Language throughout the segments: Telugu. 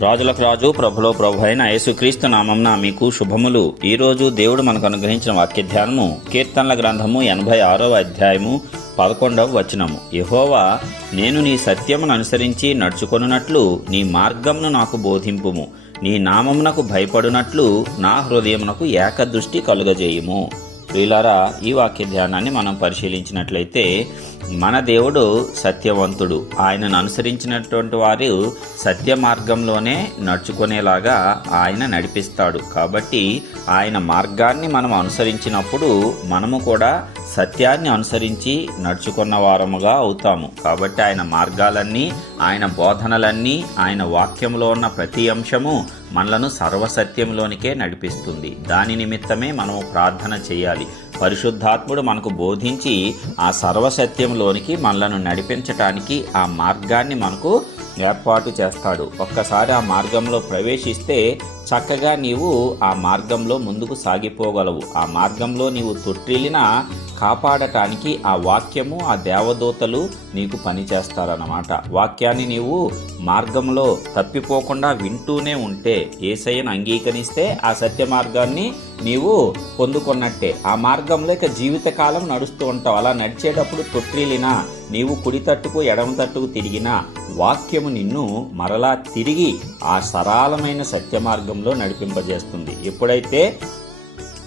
రాజులకు రాజు ప్రభులో ప్రభు అయిన యేసుక్రీస్తు నామంన మీకు శుభములు. ఈ రోజు దేవుడు మనకు అనుగ్రహించిన వాక్య ధ్యానము కీర్తనల గ్రంథము ఎనభై ఆరవ అధ్యాయము పదకొండవ వచనము. యహోవా నేను నీ సత్యమును అనుసరించి నడుచుకొనున్నట్లు నీ మార్గమును నాకు బోధింపుము. నీ నామమునకు భయపడునట్లు నా హృదయమునకు ఏకదృష్టి కలుగజేయుము. ప్రియులారా ఈ వాక్య ధ్యానాన్ని మనం పరిశీలించినట్లయితే మన దేవుడు సత్యవంతుడు. ఆయనను అనుసరించినటువంటి వారు సత్య మార్గంలోనే నడుచుకునేలాగా ఆయన నడిపిస్తాడు. కాబట్టి ఆయన మార్గాన్ని మనం అనుసరించినప్పుడు మనము కూడా సత్యాన్ని అనుసరించి నడుచుకున్న వారముగా అవుతాము. కాబట్టి ఆయన మార్గాలన్నీ ఆయన బోధనలన్నీ ఆయన వాక్యంలో ఉన్న ప్రతి అంశము మనలను సర్వసత్యంలోనికే నడిపిస్తుంది. దాని నిమిత్తమే మనము ప్రార్థన చేయాలి. పరిశుద్ధాత్ముడు మనకు బోధించి ఆ సర్వసత్యంలోనికి మనలను నడిపించటానికి ఆ మార్గాన్ని మనకు ఏర్పాటు చేస్తాడు. ఒక్కసారి ఆ మార్గంలో ప్రవేశిస్తే చక్కగా నీవు ఆ మార్గంలో ముందుకు సాగిపోగలవు. ఆ మార్గంలో నీవు తొట్టిల్లినా కాపాడటానికి ఆ వాక్యము ఆ దేవదూతలు నీకు పనిచేస్తారన్నమాట. వాక్యాన్ని నీవు మార్గంలో తప్పిపోకుండా వింటూనే ఉంటే ఏసయ్యను అంగీకరిస్తే ఆ సత్య మార్గాన్ని నీవు పొందుకున్నట్టే. ఆ మార్గంలో ఇక జీవితకాలం నడుస్తూ ఉంటావు. అలా నడిచేటప్పుడు తొట్టిల్లినా నీవు కుడి తట్టుకు ఎడమ తట్టుకు తిరిగినా వాక్యము నిన్ను మరలా తిరిగి ఆ సరళమైన సత్య మార్గంలో నడిపింపజేస్తుంది. ఎప్పుడైతే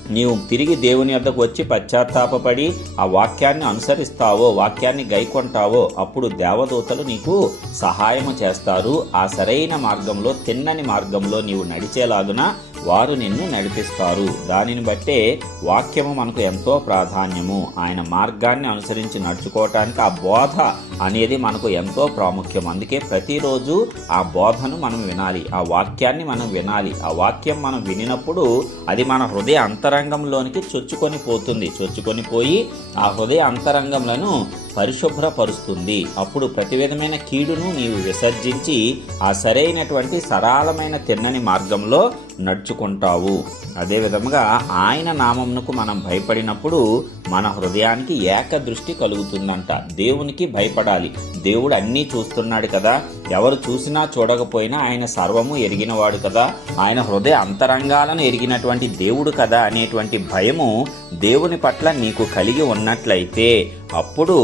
నీవు తిరిగి దేవుని వద్దకు వచ్చి పశ్చాత్తాపపడి ఆ వాక్యాన్ని అనుసరిస్తావో వాక్యాన్ని గైకొంటావో అప్పుడు దేవదూతలు నీకు సహాయము చేస్తారు. ఆ సరైన మార్గంలో తిన్నని మార్గంలో నీవు నడిచేలాగున వారు నిన్ను నడిపిస్తారు. దానిని బట్టే వాక్యము మనకు ఎంతో ప్రాధాన్యము. ఆయన మార్గాన్ని అనుసరించి నడుచుకోవటానికి ఆ బోధ అనేది మనకు ఎంతో ప్రాముఖ్యం. అందుకే ప్రతిరోజు ఆ బోధను మనం వినాలి. ఆ వాక్యాన్ని మనం వినాలి. ఆ వాక్యం మనం వినినప్పుడు అది మన హృదయ అంతరంగంలోనికి చొచ్చుకొని పోతుంది. చొచ్చుకొని పోయి ఆ హృదయ అంతరంగంలోను పరిశుభ్రపరుస్తుంది. అప్పుడు ప్రతి విధమైన కీడును నీవు విసర్జించి ఆ సరైనటువంటి సరళమైన తిన్నని మార్గంలో నడుచుకుంటావు. అదేవిధంగా ఆయన నామమునకు మనం భయపడినప్పుడు మన హృదయానికి ఏక దృష్టి కలుగుతుందంట. దేవునికి భయపడాలి. దేవుడు అన్నీ చూస్తున్నాడు కదా. ఎవరు చూసినా చూడకపోయినా ఆయన సర్వము ఎరిగినవాడు కదా. ఆయన హృదయ అంతరంగాలను ఎరిగినటువంటి దేవుడు కదా అనేటువంటి భయము దేవుని పట్ల నీకు కలిగి ఉన్నట్లయితే అప్పుడు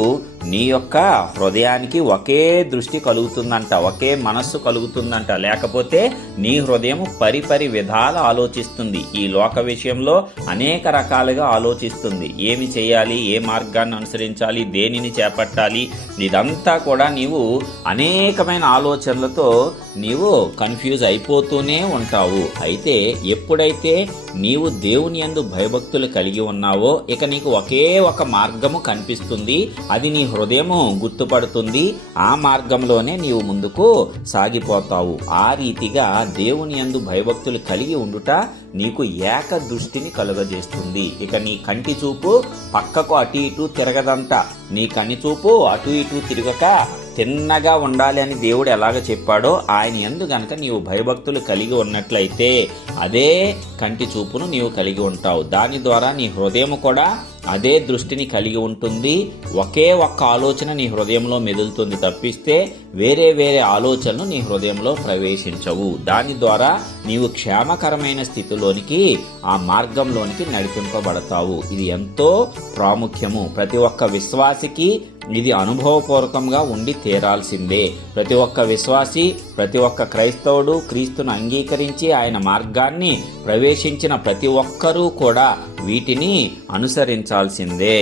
నీ యొక్క హృదయానికి ఒకే దృష్టి కలుగుతుందంట ఒకే మనస్సు కలుగుతుందంట. లేకపోతే నీ హృదయం పరిపరి విధాలు ఆలోచిస్తుంది. ఈ లోక విషయంలో అనేక రకాలుగా ఆలోచిస్తుంది. ఏమి చేయాలి ఏ మార్గాన్ని అనుసరించాలి దేనిని చేపట్టాలి ఇదంతా కూడా నీవు అనేకమైన ఆలోచనలతో నీవు కన్ఫ్యూజ్ అయిపోతూనే ఉంటావు. అయితే ఎప్పుడైతే నీవు దేవుని యందు భయభక్తులు కలిగి ఉన్నావో ఇక నీకు ఒకే ఒక మార్గము కనిపిస్తుంది. అది నీ హృదయము గుర్తుపడుతుంది. ఆ మార్గంలోనే నీవు ముందుకు సాగిపోతావు. ఆ రీతిగా దేవుని యందు భయభక్తులు కలిగి ఉండుట నీకు ఏక దృష్టిని కలుగజేస్తుంది. ఇక నీ కంటి చూపు పక్కకు అటు ఇటు తిరగదంట. నీ కన్ని చూపు అటు ఇటు తిరగక తిన్నగా ఉండాలి అని దేవుడు ఎలాగ చెప్పాడో ఆయన ఎందు గనక నీవు భయభక్తులు కలిగి ఉన్నట్లయితే అదే కంటి చూపును నీవు కలిగి ఉంటావు. దాని ద్వారా నీ హృదయం కూడా అదే దృష్టిని కలిగి ఉంటుంది. ఒకే ఒక్క ఆలోచన నీ హృదయంలో మెదులుతుంది తప్పిస్తే వేరే వేరే ఆలోచనలు నీ హృదయంలో ప్రవేశించవు. దాని ద్వారా నీవు క్షేమకరమైన స్థితిలోనికి ఆ మార్గంలోనికి నడిపింపబడతావు. ఇది ఎంతో ప్రాముఖ్యము. ప్రతి ఒక్క విశ్వాసికి ఇది అనుభవపూర్వకంగా ఉండి తీరాల్సిందే. ప్రతి ఒక్క విశ్వాసి ప్రతి ఒక్క క్రైస్తవుడు క్రీస్తును అంగీకరించి ఆయన మార్గాన్ని ప్రవేశించిన ప్రతి ఒక్కరూ కూడా వీటిని అనుసరించాల్సిందే.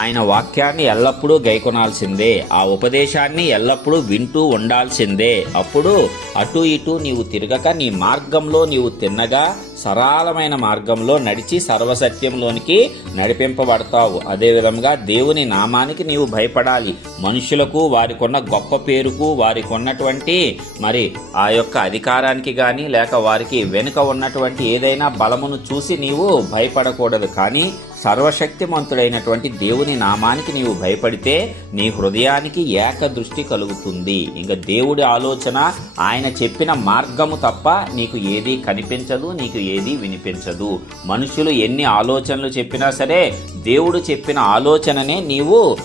ఆయన వాక్యాన్ని ఎల్లప్పుడూ గైకొనాల్సిందే. ఆ ఉపదేశాన్ని ఎల్లప్పుడూ వింటూ ఉండాల్సిందే. అప్పుడు అటు ఇటు నీవు తిరగక నీ మార్గంలో నీవు తిన్నగా సరళమైన మార్గంలో నడిచి సర్వసత్యంలోనికి నడిపింపబడతావు. అదేవిధంగా దేవుని నామానికి నీవు భయపడాలి. మనుషులకు వారికున్న గొప్ప పేరుకు వారికి ఉన్నటువంటి మరి ఆ యొక్క అధికారానికి కానీ లేక వారికి వెనుక ఉన్నటువంటి ఏదైనా బలమును చూసి నీవు భయపడకూడదు. కానీ సర్వశక్తిమంతుడైనటువంటి దేవుని నామానికి నీవు భయపడితే నీ హృదయానికి ఏక దృష్టి కలుగుతుంది. ఇంకా దేవుడి ఆలోచన ఆయన చెప్పిన మార్గము తప్ప నీకు ఏది కనిపించదు నీకు ఏది వినిపించదు. మనుషులు ఎన్ని ఆలోచనలు చెప్పినా సరే దేవుడు చెప్పిన ఆలోచననే నీవు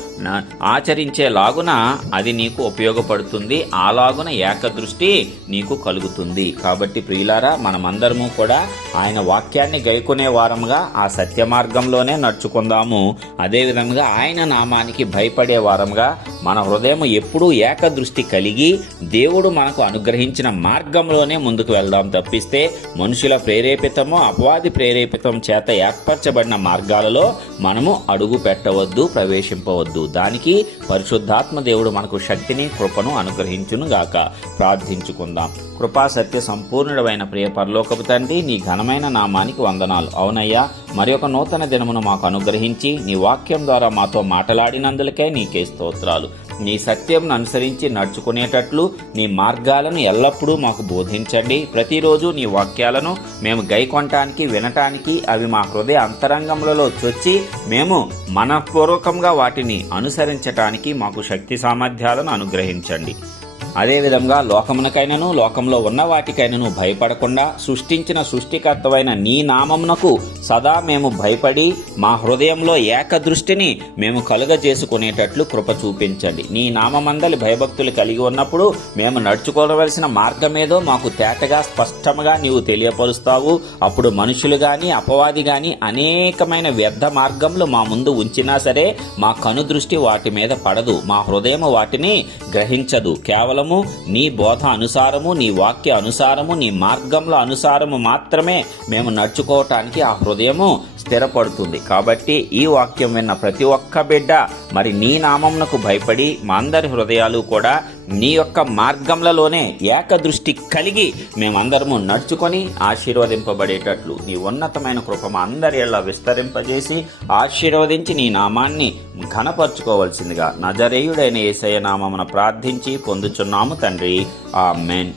ఆచరించేలాగున అది నీకు ఉపయోగపడుతుంది. అలాగున ఏకదృష్టి నీకు కలుగుతుంది. కాబట్టి ప్రియులారా మనమందరము కూడా ఆయన వాక్యాన్ని గైకొనే వారముగా ఆ సత్య మార్గంలోనే నడుచుకుందాము అదేవిధంగా ఆయన నామానికి భయపడే వారముగా మన హృదయం ఎప్పుడూ ఏకదృష్టి కలిగి దేవుడు మనకు అనుగ్రహించిన మార్గంలోనే ముందుకు వెళ్దాం. తప్పిస్తే మనుషుల ప్రేరేపితము అపవాది ప్రేరేపితం చేత ఏర్పరచబడిన మార్గాలలో మనము అడుగు పెట్టవద్దు ప్రవేశింపవద్దు. దానికి పరిశుద్ధాత్మ దేవుడు మనకు శక్తిని కృపను అనుగ్రహించును గాక ప్రార్థించుకుందాం. కృపా సత్య సంపూర్ణుడమైన ప్రియ పరలోకపు తండ్రి నీ ఘనమైన నామానికి వందనాలు. అవునయ్యా మరి ఒక నూతన దినమును మాకు అనుగ్రహించి నీ వాక్యం ద్వారా మాతో మాట్లాడినందులకే నీకే స్తోత్రాలు. నీ సత్యంను అనుసరించి నడుచుకునేటట్లు నీ మార్గాలను ఎల్లప్పుడూ మాకు బోధించండి. ప్రతిరోజు నీ వాక్యాలను మేము గైకొనటానికి వినటానికి అవి మా హృదయ అంతరంగములలో చొచ్చి మేము మనపూర్వకంగా వాటిని అనుసరించటానికి మాకు శక్తి సామర్థ్యాలను అనుగ్రహించండి. అదేవిధంగా లోకమునకైనను లోకంలో ఉన్న వాటికైనను భయపడకుండా సృష్టించిన సృష్టికర్తవైన నీ నామమునకు సదా మేము భయపడి మా హృదయంలో ఏకదృష్టిని మేము కలుగజేసుకునేటట్లు కృప చూపించండి. నీ నామమందలి భయభక్తులు కలిగి ఉన్నప్పుడు మేము నడుచుకోవలసిన మార్గమేదో మాకు తేటగా స్పష్టంగా నీవు తెలియపరుస్తావు. అప్పుడు మనుషులు గాని అపవాది గాని అనేకమైన వ్యర్థ మార్గములు మా ముందు ఉంచినా సరే మా కనుదృష్టి వాటి మీద పడదు. మా హృదయం వాటిని గ్రహించదు. కేవలం కేవలము నీ బోధ అనుసారము నీ వాక్య అనుసారము నీ మార్గంలో అనుసారము మాత్రమే మేము నడుచుకోవటానికి ఆ హృదయము స్థిరపడుతుంది. కాబట్టి ఈ వాక్యం విన్న ప్రతి ఒక్క బిడ్డ మరి నీ నామమునకు భయపడి మా అందరి హృదయాలు కూడా నీ యొక్క మార్గంలలోనే ఏకదృష్టి కలిగి మేమందరము నడుచుకొని ఆశీర్వదింపబడేటట్లు. నీ ఉన్నతమైన కృప అందరి ఎలా విస్తరింపజేసి ఆశీర్వదించి నీ నామాన్ని ఘనపరచుకోవలసిందిగా నజరేయుడైన ఏసయ్య నామమున ప్రార్థించి పొందుచున్నాము తండ్రి. ఆ మెన్